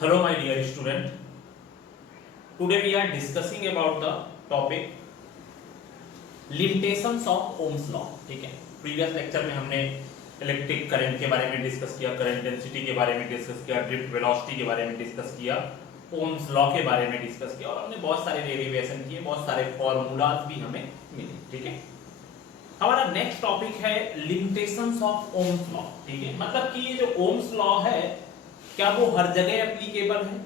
Hello my dear student. Today we are discussing about the topic limitations of Ohm's law. ठीक है, previous lecture में हमने electric current के बारे में डिस्कस किया, करंट डेंसिटी के बारे में डिस्कस किया, ड्रिफ्ट वेलोसिटी के बारे में डिस्कस किया, ओम्स लॉ के बारे में डिस्कस किया और हमने बहुत सारे डेरिवेशन किए, बहुत सारे फॉर्मूलाज भी हमें मिले। ठीक है, हमारा नेक्स्ट टॉपिक है लिमिटेशंस ऑफ ओम्स लॉ। ठीक है, मतलब कि ये जो ओम्स लॉ है क्या वो हर जगह एप्लीकेबल है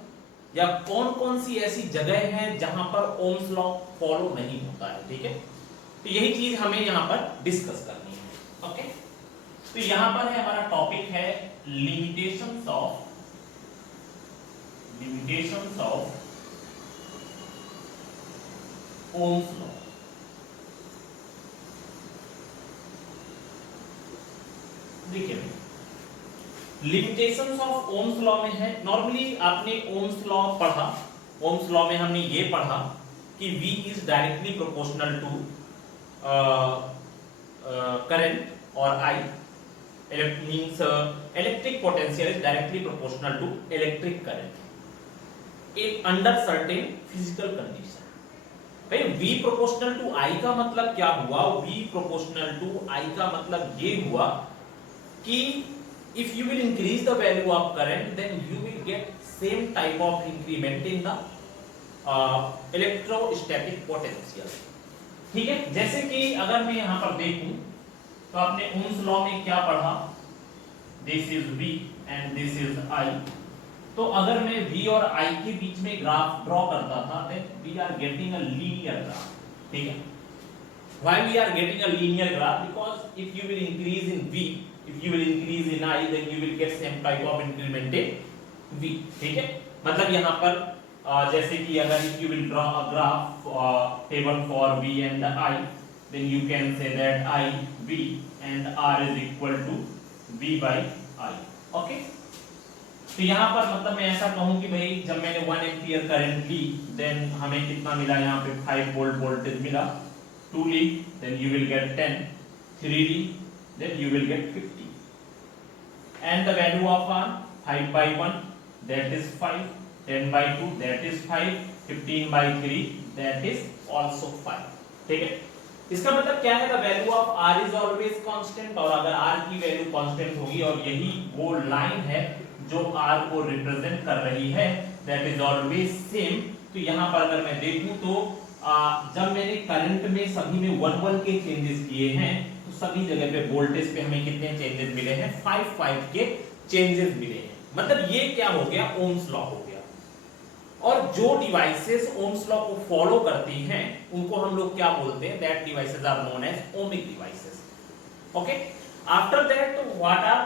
या कौन कौन सी ऐसी जगह है जहां पर ओम्स लॉ फॉलो नहीं होता है। ठीक है, तो यही चीज हमें यहां पर डिस्कस करनी है। ओके, तो यहां पर है हमारा टॉपिक है लिमिटेशंस ऑफ ओम्स लॉ। देखिए लिमिटेशंस ऑफ ओम्स लॉ में है, नॉर्मली आपने ओम्स लॉ पढ़ा, ओम्स लॉ में हमने ये पढ़ा कि V is directly proportional to current और I means electric potential is directly proportional to electric current in under certain physical condition. भाई V प्रोपोर्शनल टू I का मतलब क्या हुआ? V प्रोपोर्शनल टू I का मतलब ये हुआ कि if you will increase the value of current then you will get same type of increment in the electrostatic potential। ठीक है, जैसे कि अगर मैं यहां पर देखूं तो आपने ओम्स लॉ में क्या पढ़ा, this is V and this is I। तो अगर मैं V और I के बीच में ग्राफ ड्रॉ करता था then we are getting a linear graph। ठीक है, why we are getting a linear graph? Because if you will increase in V, if you will increase in I, then you will get same type of increment in V। ठीक है, मतलब यहाँ पर जैसे कि अगर if you will draw a graph table for V and I, then you can say that I, V and R is equal to V by I। Okay, तो यहाँ पर मतलब मैं ऐसा कहूँ कि भाई जब मैंने 1 एम्पियर करंट ली देन हमें कितना मिला, यहाँ पे 5 वोल्ट वोल्टेज मिला, 2 ली then you will get 10, 3 Lee then you will get 50 and the value of R 5 by 1 that is 5, 10 by 2 that is 5, 15 by 3 that is also 5। ठीक है, इसका मतलब क्या है? the value of R is always constant और अगर R की value constant होगी और यही वो लाइन है जो R को रिप्रेजेंट कर रही है that is always same। तो यहाँ पर अगर मैं देखूं तो जब मैंने करंट में सभी में 1 के चेंजेस किए हैं तो सभी जगह पे वोल्टेज पे हमें कितने चेंजेस मिले हैं? 5 के चेंजेस मिले हैं। मतलब ये क्या हो गया? ओम्स लॉ हो गया। और जो डिवाइसेस ओम्स लॉ को फॉलो करती हैं उनको हम लोग क्या बोलते हैं? That devices are known as ohmic devices. Okay, after that what are,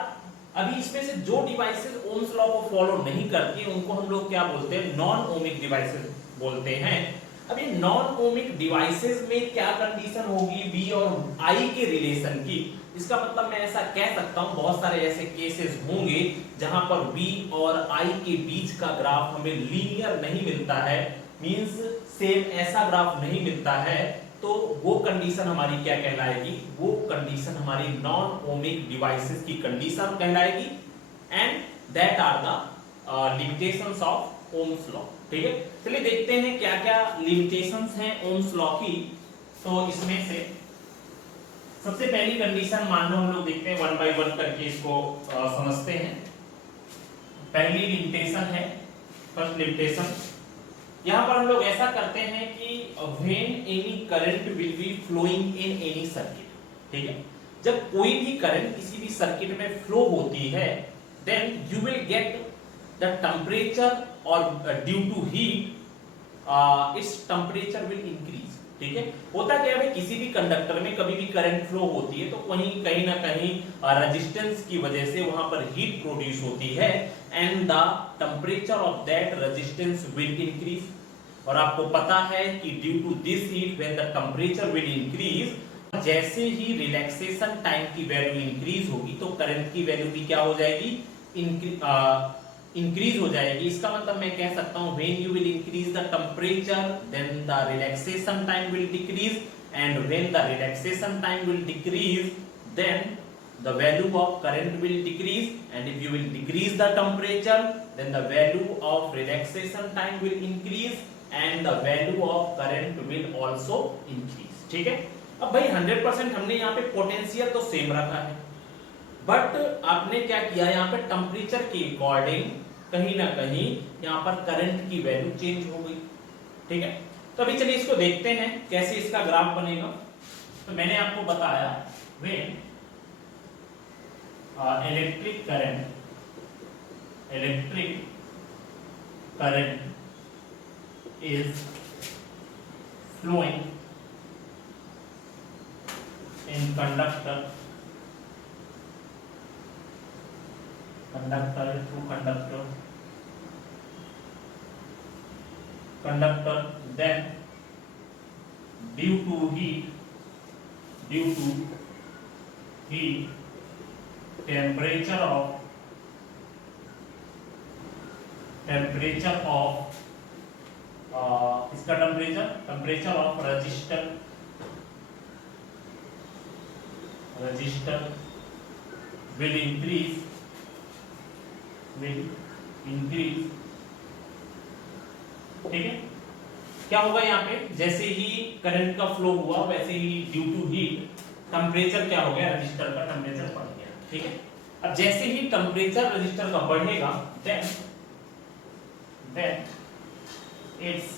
अभी इसमें से जो डिवाइसेस ओम्स लॉ को फॉलो नहीं करती उनको हम लोग क्या बोलते हैं? नॉन ओमिक डिवाइसेस बोलते हैं। अब ये नॉन ओमिक डिवाइसेस में क्या कंडीशन होगी V और I के रिलेशन की? इसका मतलब मैं ऐसा कह सकता हूं बहुत सारे ऐसे केसेस होंगे जहां पर V और I के बीच का ग्राफ हमें लीनियर नहीं मिलता है, मींस सेम ऐसा ग्राफ नहीं मिलता है, तो वो कंडीशन हमारी क्या कहलाएगी? वो कंडीशन हमारी नॉन ओमिक डिवाइसेस की कंडीशन कहलाएगी and that are the limitations of Ohm's law. ठीक है, चलिए देखते हैं क्या क्या लिमिटेशंस हैं ओम्स लॉ की। तो इसमें से सबसे पहली कंडीशन मान लो हम लोग देखते हैं 1 by 1 करके इसको समझते हैं। पहली लिमिटेशन है, फर्स्ट लिमिटेशन, यहां पर हम लोग ऐसा करते हैं कि when any current will be flowing in any circuit. ठीक है, जब कोई भी करंट किसी भी सर्किट में फ्लो होती है then you will get the temperature और due to heat its temperature will increase. ठीक है, होता क्या है? किसी भी कंडक्टर में कभी भी करंट फ्लो होती है तो वहीं कहीं ना कहीं रेजिस्टेंस की वजह से वहां पर हीट प्रोड्यूस होती है and the temperature of that resistance will increase. और आपको पता है कि due to this heat when the temperature will increase, जैसे ही रिलैक्सेशन टाइम की वैल्यू इंक्रीज होगी तो करंट की वैल्यू भी क्या हो जाएगी? इंक्रीज हो जाएगी। इसका मतलब मैं कह सकता हूं when you will increase the temperature then the relaxation time will decrease and when the relaxation time will decrease then the value of current will decrease, and if you will decrease the temperature, then the value of relaxation time will increase and the value of current will also increase. ठीक है, अब भाई 100% हमने यहाँ पे potential तो same रखा है, बट आपने क्या किया यहाँ पे टेम्परेचर के अकॉर्डिंग कहीं ना कहीं यहाँ पर करंट की वैल्यू चेंज हो गई। ठीक है, तो अभी चलिए इसको देखते हैं कैसे इसका ग्राफ बनेगा। तो मैंने आपको बताया when electric current is flowing in conductor through conductor, then due to heat temperature of इसका temperature of register will increase ठीक है, क्या होगा यहाँ पे, जैसे ही करंट का फ्लो हुआ वैसे ही ड्यू टू हीट टेम्परेचर क्या हो गया, रजिस्टर का टेम्परेचर बढ़ गया। ठीक है, अब जैसे ही टेम्परेचर रजिस्टर का बढ़ेगा then its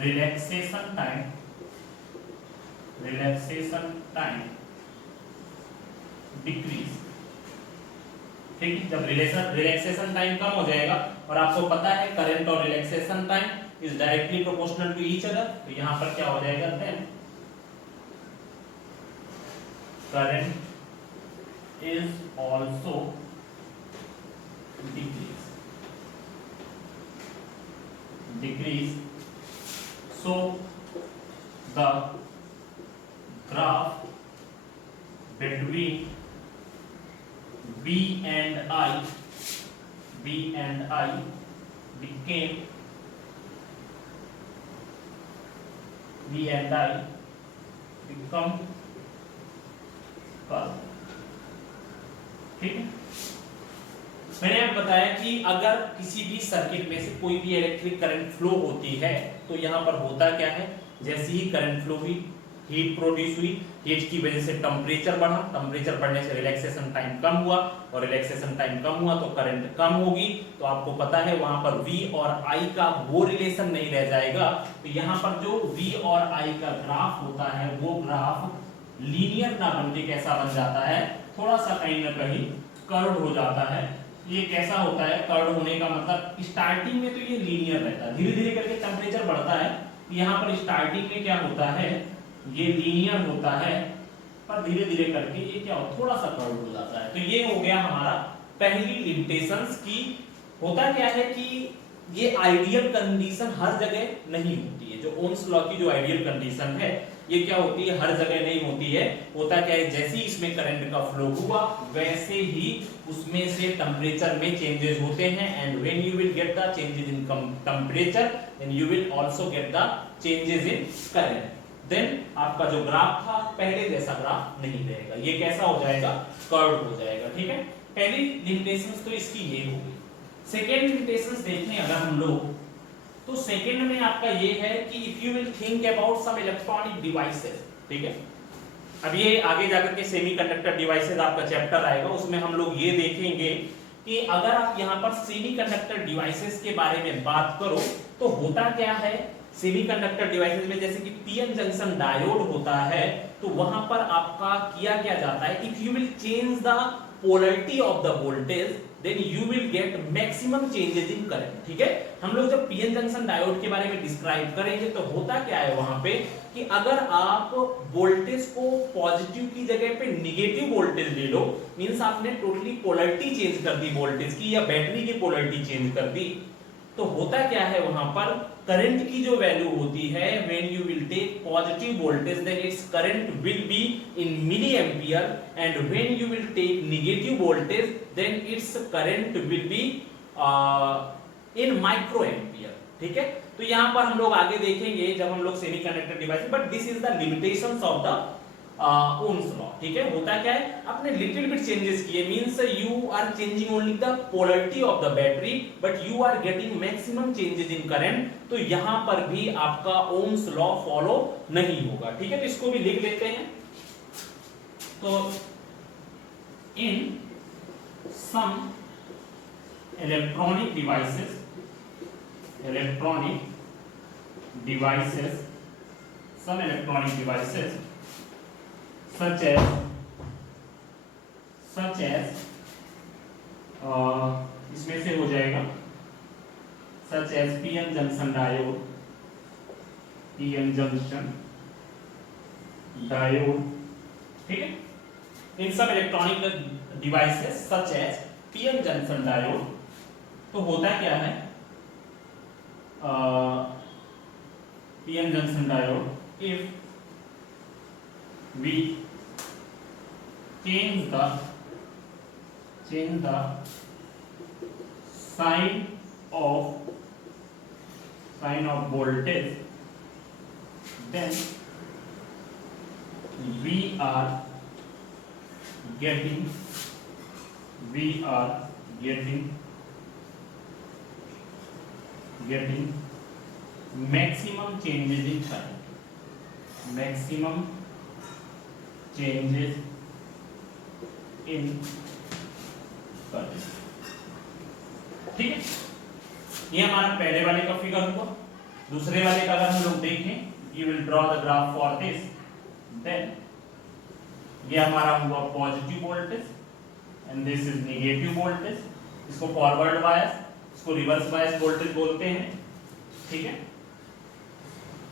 relaxation time decrease। ठीक है, जब रिलैक्सेशन टाइम कम हो जाएगा, और आपको पता है करंट और relaxation time is directly proportional to each other, तो यहां पर क्या हो जाएगा, then current is also decrease, so the graph between B and I became curve। ठीक है, मैंने आपको बताया कि अगर किसी भी सर्किट में से कोई भी इलेक्ट्रिक करंट फ्लो होती है तो यहाँ पर होता क्या है, जैसे ही करंट फ्लो हुई हीट प्रोड्यूस हुई, हीट की वजह से टेम्परेचर बढ़ा, टेम्परेचर बढ़ने से रिलैक्सेशन टाइम कम हुआ, और रिलैक्सेशन टाइम कम हुआ तो करंट कम होगी। तो आपको पता है वहां पर V और I का वो रिलेशन नहीं रह जाएगा, तो यहाँ पर जो V और I का ग्राफ होता है वो ग्राफ लीनियर ना बनके कैसा बन जाता है, थोड़ा सा कहीं ना कहीं कर्व हो जाता है। ये कैसा होता है, कर्व होने का मतलब स्टार्टिंग में तो ये लीनियर रहता है, धीरे धीरे करके टेम्परेचर बढ़ता है, यहाँ पर स्टार्टिंग में क्या होता है, ये लीनियर होता है, पर धीरे धीरे करके ये क्या हो, थोड़ा सा कर्व हो जाता है। तो ये हो गया हमारा पहली लिमिटेशंस की। होता क्या है कि ये आइडियल कंडीशन हर जगह नहीं होती है, जो ओम्स लॉ की जो आइडियल कंडीशन है ये क्या होती है, हर जगह नहीं होती है। होता क्या है, जैसे ही इसमें करंट का फ्लो हुआ वैसे ही उसमें से टेम्परेचर में चेंजेस होते हैं, and when you will get the changes in temperature then you will also get the changes in current. देन आपका जो ग्राफ था पहले जैसा ग्राफ नहीं रहेगा, ये कैसा हो जाएगा, कर्व हो जाएगा। ठीक है, पहली लिमिटेशंस तो इसकी ये होगी। सेकेंड लिमिटेशंस देखें अगर हम लोग, तो सेकंड में आपका ये है कि if you will think about some electronic devices. ठीक है, अब ये आगे जाकर के सेमीकंडक्टर डिवाइसेस आपका चैप्टर आएगा, उसमें हम लोग ये देखेंगे कि अगर आप यहाँ पर सेमीकंडक्टर डिवाइसेस के बारे में बात करो तो होता क्या है, सेमीकंडक्टर डिवाइसेस में जैसे कि पीएन जंक्शन डायोड होता है, तो वहां पर आपका किया क्या जाता है, if you will change the polarity of the voltage then you will get maximum changes in current. ठीक है, हम लोग जब पीएन जंक्शन डायोड के बारे में डिस्क्राइब करेंगे तो होता क्या है वहां पे कि अगर आप वोल्टेज को पॉजिटिव की जगह पे निगेटिव वोल्टेज ले लो, मींस आपने टोटली पोलैरिटी चेंज कर दी वोल्टेज की, या बैटरी की पोलैरिटी चेंज कर दी, तो होता क्या है वहां पर करंट की जो वैल्यू होती है, when you will take positive voltage then its current will be in milli ampere, and when you will take negative voltage then its current will be in micro ampere. ठीक है, तो यहां पर हम लोग आगे देखेंगे जब हम लोग semiconductor device, but this is the limitations of the Ohm's law, ठीक है। होता क्या है, आपने लिटिल बिट चेंजेस किए, means you are changing only the polarity of the battery but you are getting maximum changes in current, तो यहां पर भी आपका ओम्स लॉ फॉलो नहीं होगा, ठीक है। तो इसको भी लिख लेते हैं। तो इन सम electronic devices some electronic devices such as इसमें से हो जाएगा such as PN junction diode, ठीक है। इन सब electronic devices such as PN junction diode, तो होता क्या है, PN junction diode, if we change the sign of voltage, then we are getting maximum changes in current, ठीक है। ये हमारा पहले वाले का फिगर हुआ। दूसरे वाले का अगर हम लोग देखें, you will draw the graph for this, then ये हमारा हुआ positive voltage and this is negative voltage, इसको फॉरवर्ड बायस, इसको रिवर्स बायस वोल्टेज बोलते हैं, ठीक है।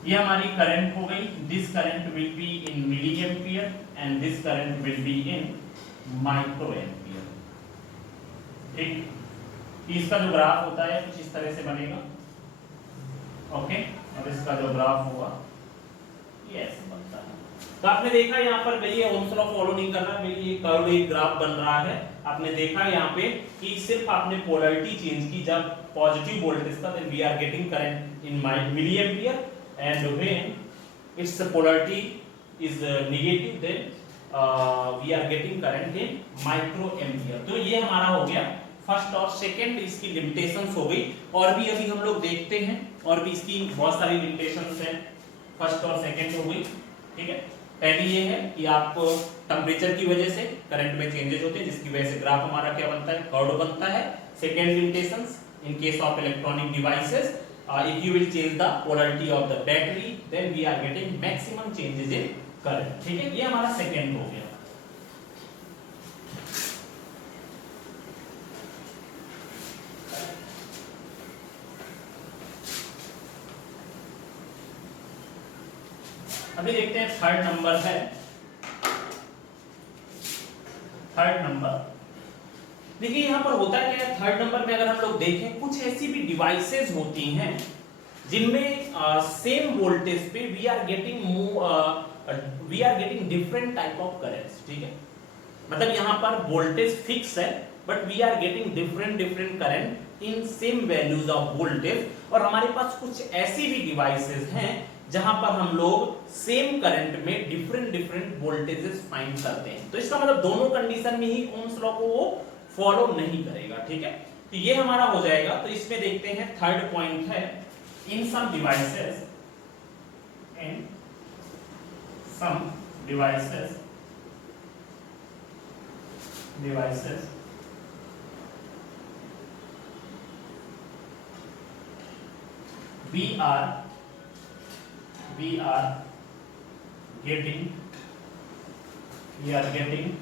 ये हमारी करंट हो गई, this current will be in milli ampere and this current will be in micro ampere, ठीक। इसका जो ग्राफ होता है कुछ इस तरह से बनेगा, ओके, और इसका जो ग्राफ होगा ये ऐसे बनता है। तो आपने देखा यहाँ पर भाई ये ओम्स लॉ फॉलो नहीं कर रहा, ये कर्व एक ग्राफ बन रहा है। आपने देखा यहाँ पे कि सिर्फ आपने पोलैरिटी चेंज की, जब पॉजिटिव वोल्टेज था then we are getting current in milli ampere and when its polarity is negative then we are getting current in micro ampere. तो ये हमारा हो गया फर्स्ट और सेकंड, इसकी लिमिटेशंस हो गई। और भी अभी हम लोग देखते हैं, और भी इसकी बहुत सारी लिमिटेशंस हैं, फर्स्ट और सेकंड हो गई, ठीक है। पहली ये है कि आपको टेम्परेचर की वजह से करंट में चेंजेस होते हैं, जिसकी वजह से ग्राफ हमारा क्या बनता है, कर्व बनता है। Second limitations, in case of electronic devices if you will change the polarity of the battery then we are getting maximum changes in current, ठीक है। ये हमारा सेकंड हो गया। अभी देखते हैं थर्ड नंबर है। थर्ड नंबर देखिए यहाँ पर होता क्या है, थर्ड नंबर में अगर हम लोग देखें, कुछ ऐसी भी डिवाइसेस होती हैं जिनमें सेम वोल्टेज पे we are getting different type of currents, ठीक है। मतलब यहाँ पर वोल्टेज फिक्स है but we are getting different current in same values of voltage. और हमारे पास कुछ ऐसी भी डिवाइसेस हैं जहां पर हम लोग सेम करंट में डिफरेंट वोल्टेजेस फाइंड करते हैं। तो इसका मतलब दोनों कंडीशन में ही ओम्स लॉ को वो फॉलो नहीं करेगा, ठीक है। तो ये हमारा हो जाएगा। तो इसमें देखते हैं थर्ड पॉइंट है, in some devices we are getting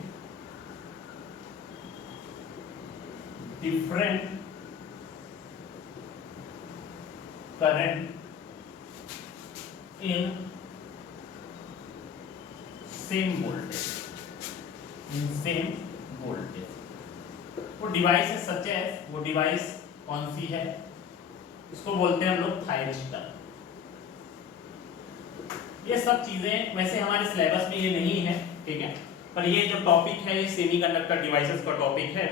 different current in same voltage, वो डिवाइस है सच है, वो डिवाइस कौन सी है, इसको बोलते हैं हम लोग थायरिस्टर। ये सब चीजें वैसे हमारे सिलेबस में ये नहीं है, ठीक है, पर ये जो टॉपिक है ये सेमीकंडक्टर डिवाइसेस का टॉपिक है।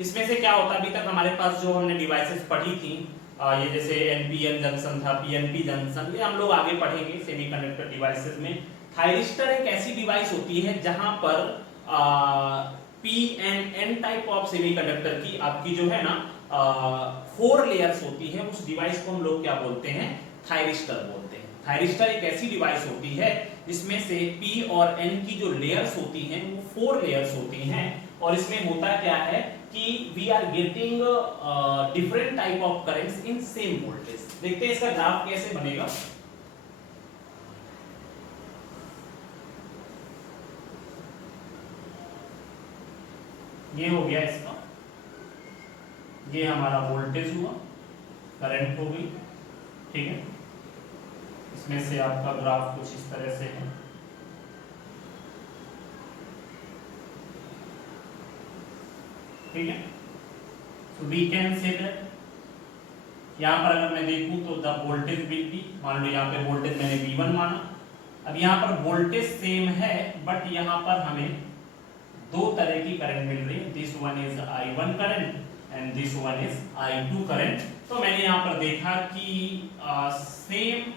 इसमें से क्या होता है, अभी तक हमारे पास जो हमने डिवाइसेस पढ़ी थी, ये जैसे एनपीएन जंक्शन था, पीएनपी जंक्शन, ये हम लोग आगे पढ़ेंगे सेमीकंडक्टर डिवाइसेस में। थायरिस्टर एक ऐसी डिवाइस होती है जहां पर P and N type of semiconductor की आपकी जो है ना 4 लेयर्स होती है, उस डिवाइस को हम लोग क्या बोलते हैं, थायरिस्टर बोलते हैं। थायरिस्टर एक ऐसी डिवाइस होती है जिसमें से पी और एन की जो लेयर्स होती हैं वो 4 लेयर्स होती हैं, और इसमें होता क्या है कि we are getting different type of currents in same voltage. देखते हैं इसका ग्राफ कैसे बनेगा। ये हो गया इसका, ये हमारा वोल्टेज हुआ, करंट हो गई, ठीक है। इसमें से आपका ग्राफ कुछ इस तरह से है, ठीक है। So we can say that यहां पर अगर मैं देखूं तो द वोल्टेज विल बी, मान लो यहां पे वोल्टेज मैंने V1 माना, अब यहां पर वोल्टेज सेम है बट यहां पर हमें दो तरह की करंट मिल रही है, this one is I1 current and this one is I2 current. तो मैंने यहाँ पर देखा कि सेम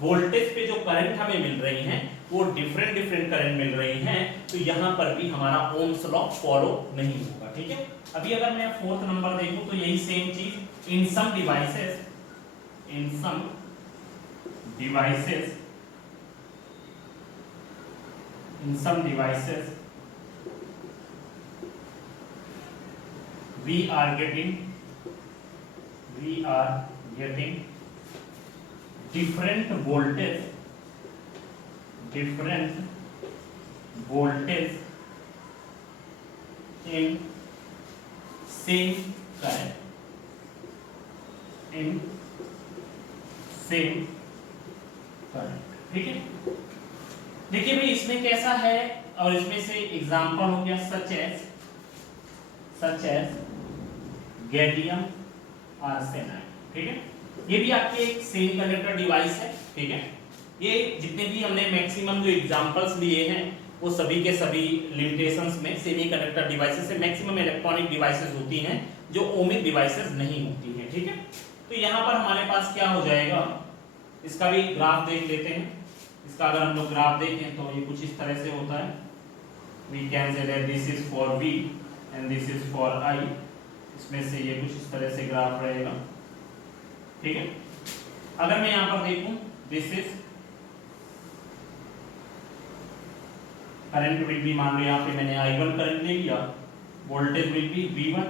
वोल्टेज पे जो करंट हमें मिल रही हैं वो डिफरेंट डिफरेंट करंट मिल रही हैं, तो यहाँ पर भी हमारा ओम्स लॉ फॉलो नहीं होगा, ठीक है। अभी अगर मैं 4th नंबर देखूं तो यही सेम चीज, in some devices we are getting different voltage in same current, ठीक है। देखिए भाई इसमें कैसा है, और इसमें से एग्जांपल हो गया सच एज गैलियम आर्सेनाइड, ठीक है। ये भी आपके एक सेमीकंडक्टर डिवाइस है, ठीक है। ये जितने भी हमने मैक्सिमम जो एग्जांपल्स लिए हैं वो सभी के सभी लिमिटेशंस में सेमीकंडक्टर डिवाइसेस से मैक्सिमम इलेक्ट्रॉनिक डिवाइसेस होती हैं जो ओमिक डिवाइसेस नहीं होती हैं, ठीक है। तो यहाँ पर हमारे पास क्या हो जाएगा, इसका भी ग्राफ देख लेते हैं। इसका अगर हम लोग ग्राफ देखें तो ये कुछ इस तरह से होता है, we can say that this is for V and this is for I। इसमें से ये कुछ इस तरह से ग्राफ रहेगा, ठीक है। अगर मैं यहाँ पर देखूं, this is current will B, मान लो यहाँ पे मैंने I1 करंट ले लिया, voltage will be V1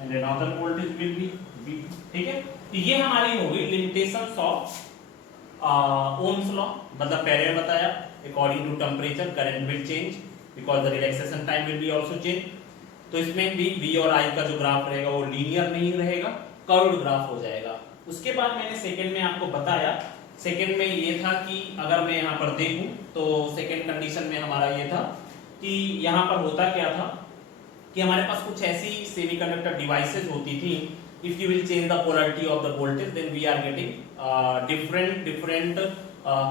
and another voltage will be V2, ठीक है। तो ये हमारी हो गई लिमिटेशंस ऑफ ओम्स लॉ। मतलब पहले में बताया according to temperature current will change because the relaxation time will be also change. तो इसमें भी V और I का जो ग्राफ रहेगा वो लीनियर नहीं रहेगा, कर्व्ड ग्राफ हो जाएगा। उसके बाद मैंने सेकंड में आपको बताया, सेकंड में ये था कि अगर मैं यहाँ पर देखूं तो सेकंड कंडीशन में हमारा ये था कि यहाँ पर होता क्या था कि हमारे पास कुछ ऐसी सेमीकंडक्टर डिवाइसेस होती थी, if you will change the polarity of the voltage then we are getting different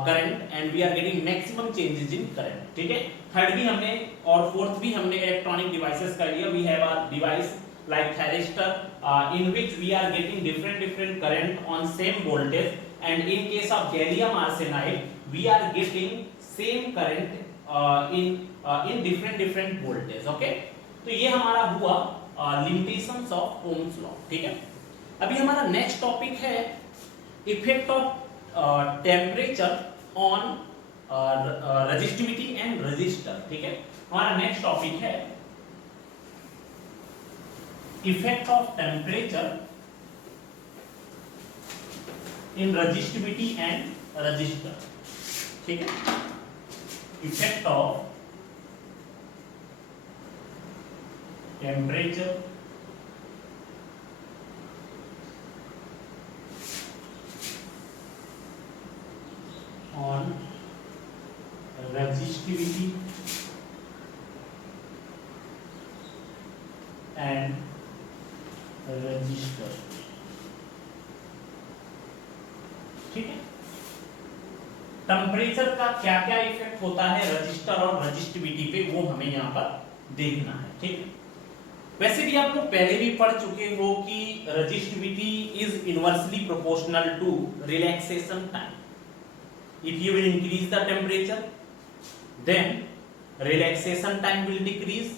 current and we are getting maximum changes in current, ठीक है। थर्ड भी हमने और फोर्थ भी हमने इलेक्ट्रॉनिक डिवाइसेस का लिया। we have a device like thyristor in which we are getting different current on same voltage, and in case of gallium arsenide we are getting same current in different voltage, okay। तो ये हमारा हुआ limitations of Ohm's law, ठीक है। अभी हमारा next topic है effect of temperature on resistivity and resistor, ठीक है। हमारा नेक्स्ट टॉपिक है effect of temperature in resistivity and resistor, ठीक है। Effect of temperature on resistivity and resistor, ठीक है। टेम्परेचर का क्या क्या इफेक्ट होता है रजिस्टर और रजिस्टिविटी पे वो हमें यहाँ पर देखना है, ठीक है। वैसे भी आप लोग पहले भी पढ़ चुके हो कि resistivity is inversely proportional to relaxation time. if you will increase the temperature, then relaxation time will decrease,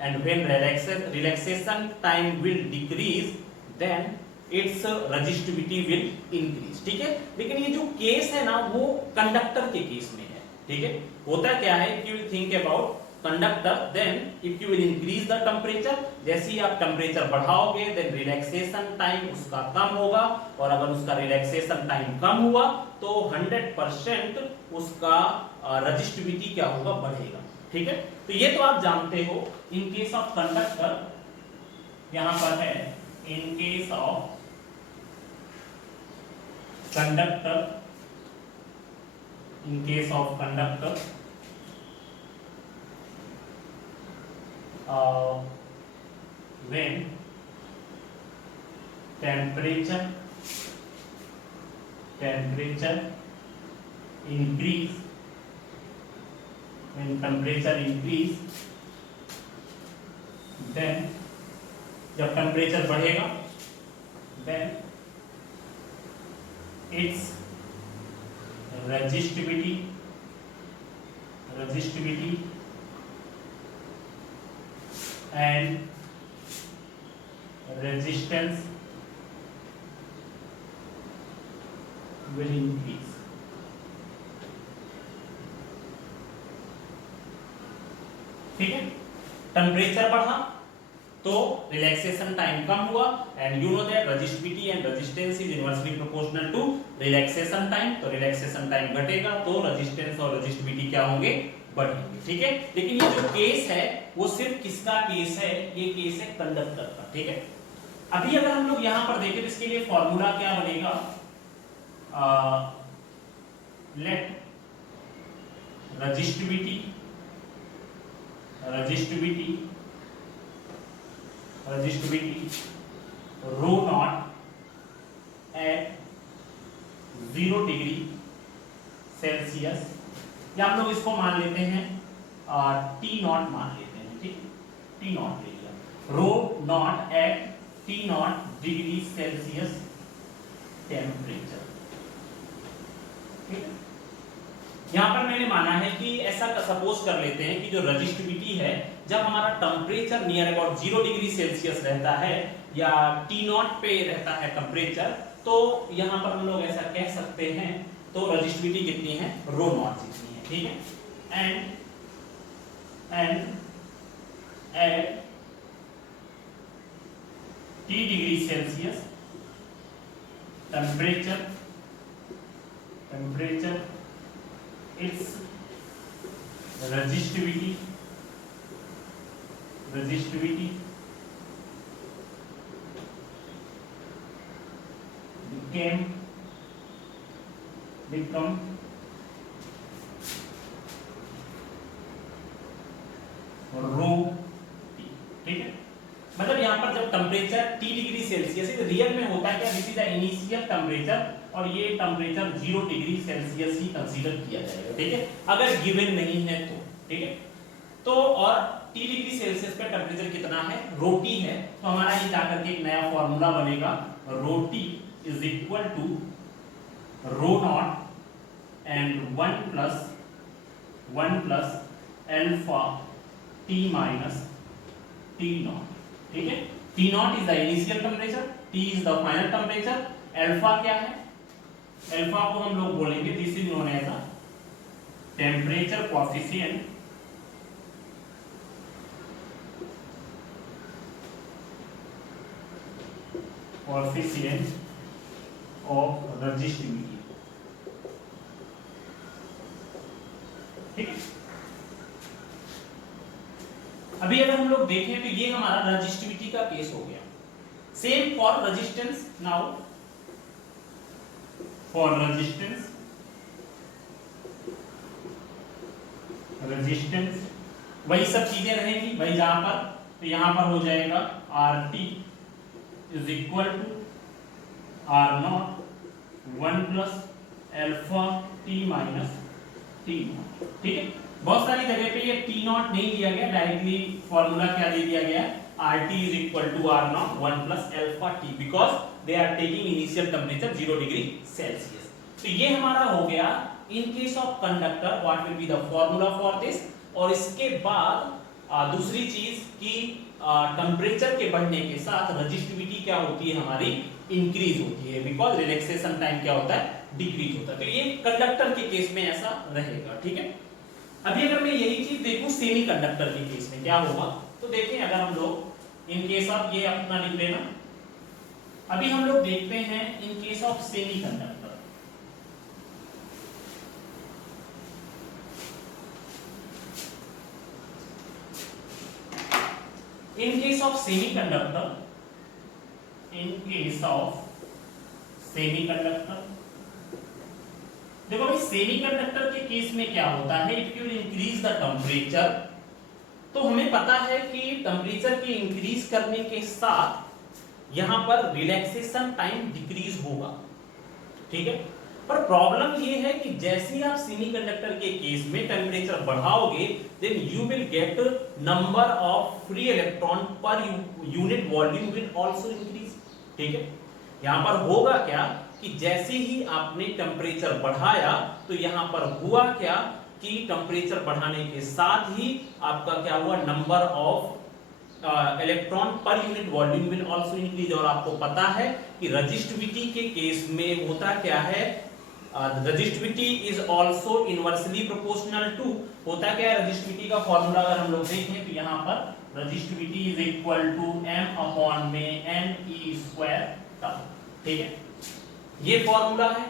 and when relaxation time will decrease, then its resistivity will increase. ठीक है, लेकिन ये जो केस है ना वो कंडक्टर के case में है. ठीक है, होता क्या है, if you will think about conductor, then if you will increase the temperature, जैसे ही आप टेम्परेचर बढ़ाओगे then relaxation time उसका कम होगा, और अगर उसका relaxation time कम हुआ तो 100% उसका resistivity क्या होगा, बढ़ेगा. ठीक है, तो ये तो आप जानते हो. इन केस ऑफ कंडक्टर यहां पर है, इन case of conductor, in case of conductor when temperature increase, when temperature increase, then जब टेम्परेचर बढ़ेगा then its resistivity and resistance will increase. ठीक है, टेम्परेचर बढ़ा तो रिलैक्सेशन टाइम कम हुआ, and you know that resistivity and resistance is inversely proportional to relaxation time. तो relaxation time घटेगा तो रेजिस्टेंस और रेजिस्टिविटी क्या होंगे, बढ़ेंगे. ठीक है, लेकिन ये जो केस है वो सिर्फ किसका केस है, ये केस है कंडक्टर का. ठीक है, अभी अगर हम लोग यहां पर देखें तो इसके लिए फॉर्मूला क्या बनेगा, let resistivity rho naught at 0 degree Celsius, या हम लोग इसको मान लेते हैं टी नॉट मान लेते हैं. ठीक, टी नॉट ले लिया, rho naught at T naught degree Celsius temperature. ठीक है, यहां पर मैंने माना है कि ऐसा सपोज कर लेते हैं कि जो रेजिस्टिविटी है, जब हमारा temperature near about 0 degree Celsius रहता है या टी नॉट पे रहता है टेम्परेचर, तो यहां पर हम लोग ऐसा कह सकते हैं, तो रेजिस्टिविटी कितनी है, रो नॉट जितनी है. ठीक है, and at T degree Celsius temperature its resistivity become rho T. ठीक है, मतलब यहां पर जब टेम्परेचर टी डिग्री सेल्सियस है, रियल में होता है क्या, this is the initial temperature, और ये टेम्परेचर 0 डिग्री सेल्सियस ही कंसीडर किया जाएगा. ठीक है, अगर गिवन नहीं है तो. ठीक है, तो और टी डिग्री सेल्सियस पे टेम्परेचर कितना है, रोटी है, तो हमारा ये जाकर के एक नया फॉर्मूला बनेगा, rho T is equal to rho naught and 1 plus alpha T minus T naught. ठीक है, T naught is the initial temperature, T is the final temperature, alpha क्या है, अल्फा को हम लोग बोलेंगे this is known as a temperature coefficient of resistivity. ठीक है, अभी अगर हम लोग देखें तो ये हमारा रेजिस्टिविटी का केस हो गया. Same for resistance. Now for resistance वही सब चीजें रहेंगी भाई जहां पर, तो यहां पर हो जाएगा RT is equal to R naught 1 plus alpha T minus T naught. ठीक है, बहुत सारी जगह पे ये टी नॉट नहीं दिया गया, डायरेक्टली फॉर्मूला क्या दे दिया गया, RT is equal to R naught 1 plus alpha T, because they are taking initial temperature 0 degree Celsius. तो ये हमारा हो गया इन case of conductor what will be the formula for this, और इसके बाद दूसरी चीज कि टेम्परेचर के बढ़ने के साथ रेजिस्टिविटी क्या होती है हमारी, इंक्रीज होती है, बिकॉज रिलैक्सेशन टाइम क्या होता है, डिक्रीज होता है। तो ये कंडक्टर के केस में ऐसा रहेगा, ठीक है। अभी अगर मैं यही चीज देखूं सेमी कंडक्टर के केस में क्या होगा, तो देखें अगर हम लोग इन केस ऑफ, ये अपना लिख लेना, अभी हम लोग देखते हैं इन case of semi conductor. In case of semiconductor, in case of semiconductor, देखो भाई सेमीकंडक्टर के केस में क्या होता है, it will increase the temperature. तो हमें पता है कि टेम्परेचर के इंक्रीज करने के साथ यहां पर रिलैक्सेशन टाइम डिक्रीज होगा, ठीक है। पर प्रॉब्लम ये है कि जैसे ही आप सेमीकंडक्टर के केस में टेम्परेचर बढ़ाओगे, then you will get number of free electron per unit volume will also increase, ठीक है। यहां पर होगा क्या कि जैसे ही आपने टेम्परेचर बढ़ाया तो यहां पर हुआ क्या कि टेम्परेचर बढ़ाने के साथ ही आपका क्या हुआ, number of electron per unit volume will also increase. और आपको पता है कि रेजिस्टिविटी के केस में होता क्या है, resistivity is also inversely proportional to, होता क्या है रेजिस्टिविटी का फॉर्मूला अगर हम लोग देखें तो यहां पर resistivity is equal to m upon में n e स्क्वायर टर्म, ठीक है। ये फॉर्मूला है।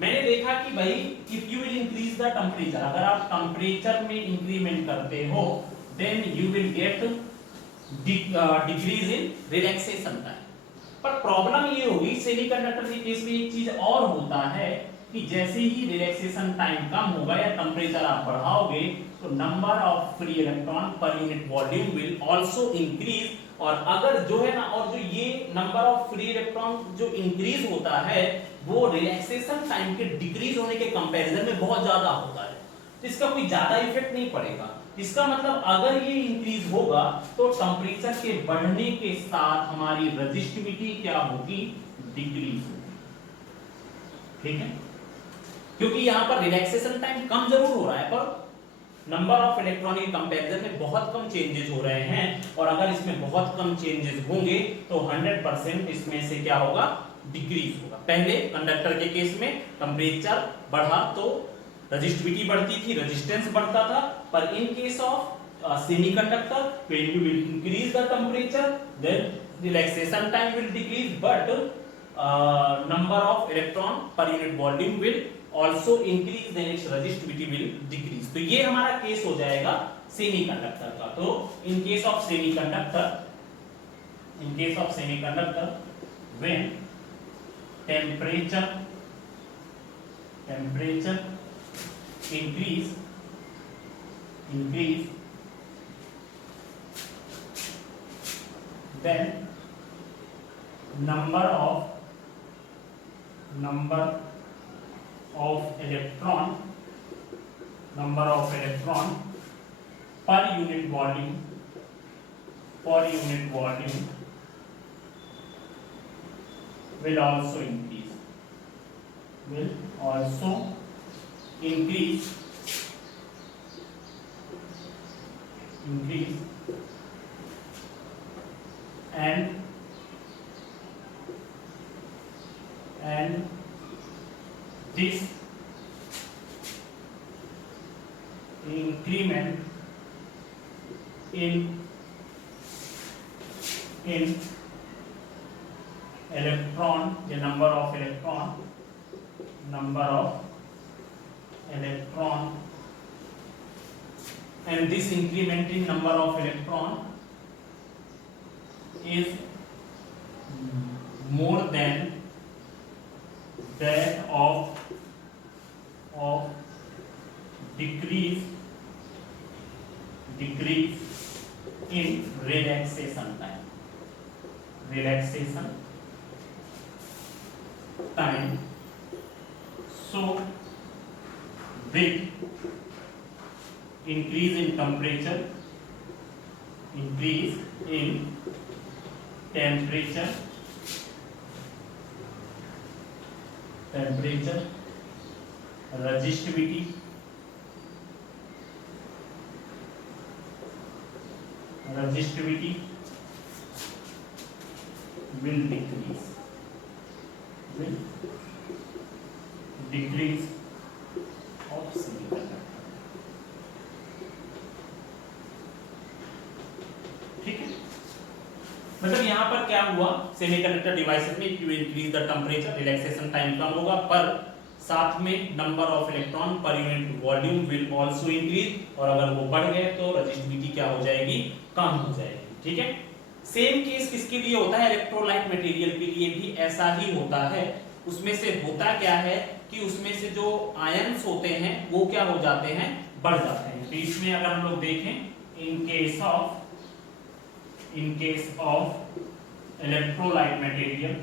मैंने देखा कि भाई if you will increase the temperature, अगर आप टेम्परेचर में इंक्रीमेंट करते हो then you will get decrease in relaxation time. पर प्रॉब्लम ये होगी सेमीकंडक्टर के केस में एक चीज और होता है कि जैसे ही रिलैक्सेशन टाइम कम होगा या टेम्परेचर आप बढ़ाओगे तो number of free electron per unit volume will also increase. और अगर जो है ना, और जो ये नंबर ऑफ फ्री इलेक्ट्रॉन जो इंक्रीज होता है वो रिलैक्सेशन टाइम के डिक्रीज होने के कंपैरिजन में बहुत ज्यादा होता है, तो इसका कोई ज्यादा इफेक्ट नहीं पड़ेगा। इसका मतलब अगर ये इंक्रीज होगा तो टेम्परेचर के बढ़ने के साथ हमारी रेजिस्टिविटी क्या होगी, डिक्रीज होगी, ठीक है। क्योंकि यहां पर रिलैक्सेशन टाइम कम जरूर हो रहा है पर नंबर ऑफ इलेक्ट्रॉन के कंपैरिजन में बहुत कम चेंजेस हो रहे हैं, और अगर इसमें बहुत कम चेंजेस होंगे तो 100% इसमें से क्या होगा, डिक्रीज होगा। पहले कंडक्टर के केस में टेम्परेचर बढ़ा तो रेजिस्टिविटी बढ़ती थी, रेजिस्टेंस बढ़ता था, पर in case of semiconductor when you will increase the temperature then relaxation time will decrease but number of electron per unit volume will also increase, then its resistivity will decrease। तो ये हमारा case हो जाएगा semiconductor का। तो in case of semiconductor when temperature increase then number of electron per unit volume will also increase and this increment in electron, the number of electron and this increment in number of electron is more than that of decrease in relaxation time so with increase in temperature resistivity will decrease of semiconductor। ठीक है, मतलब यहां पर क्या हुआ, semiconductor devices में it will increase the temperature, relaxation time कम होगा, पर साथ में number of electron per unit volume will also increase, और अगर वो बढ़ गए तो रेजिस्टिविटी क्या हो जाएगी, कम हो जाएगी। ठीक है, सेम केस किसके लिए होता है, इलेक्ट्रोलाइट मटेरियल के लिए भी ऐसा ही होता है। उसमें से होता क्या है कि उसमें से जो आयंस होते हैं वो क्या हो जाते हैं, बढ़ जाते हैं। तो इसमें अगर हम लोग देखें, इन case of electrolyte material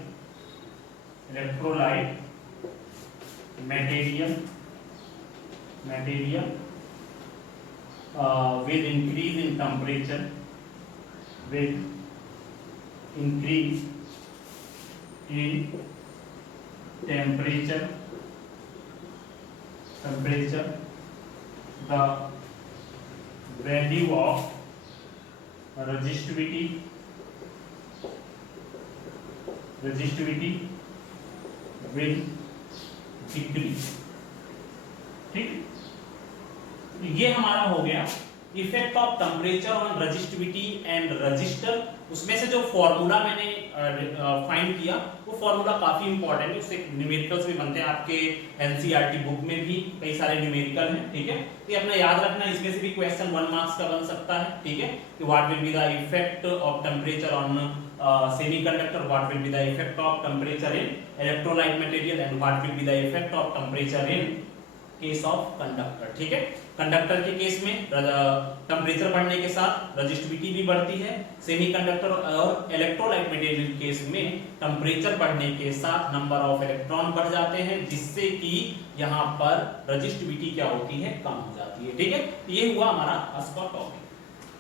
with increase in temperature, the value of resistivity will decrease। ठीक, ये हमारा हो गया effect of temperature on resistivity and register. उसमें से जो फॉर्मूला मैंने फाइंड किया वो फॉर्मूला काफी इंपॉर्टेंट है, उससे न्यूमेरिकल्स भी बनते हैं, आपके एनसीईआरटी बुक में भी कई सारे न्यूमेरिकल हैं। ठीक है, तो ये अपना याद रखना, इसमें से भी क्वेश्चन 1 मार्क्स का बन सकता है। ठीक है, कि what will be the effect of temperature on semiconductor, what will be the effect of temperature in electrolyte material, and what will be the effect of temperature in case of conductor. ठीक है, conductor के case में temperature बढ़ने के साथ resistivity भी बढ़ती है, सेमीकंडक्टर और इलेक्ट्रोलाइट मटेरियल केस में टेम्परेचर बढ़ने के साथ नंबर ऑफ इलेक्ट्रॉन बढ़ जाते हैं, जिससे कि यहां पर रेजिस्टिविटी क्या होती है, कम हो जाती है। ठीक है, ये हुआ हमारा आज का टॉपिक।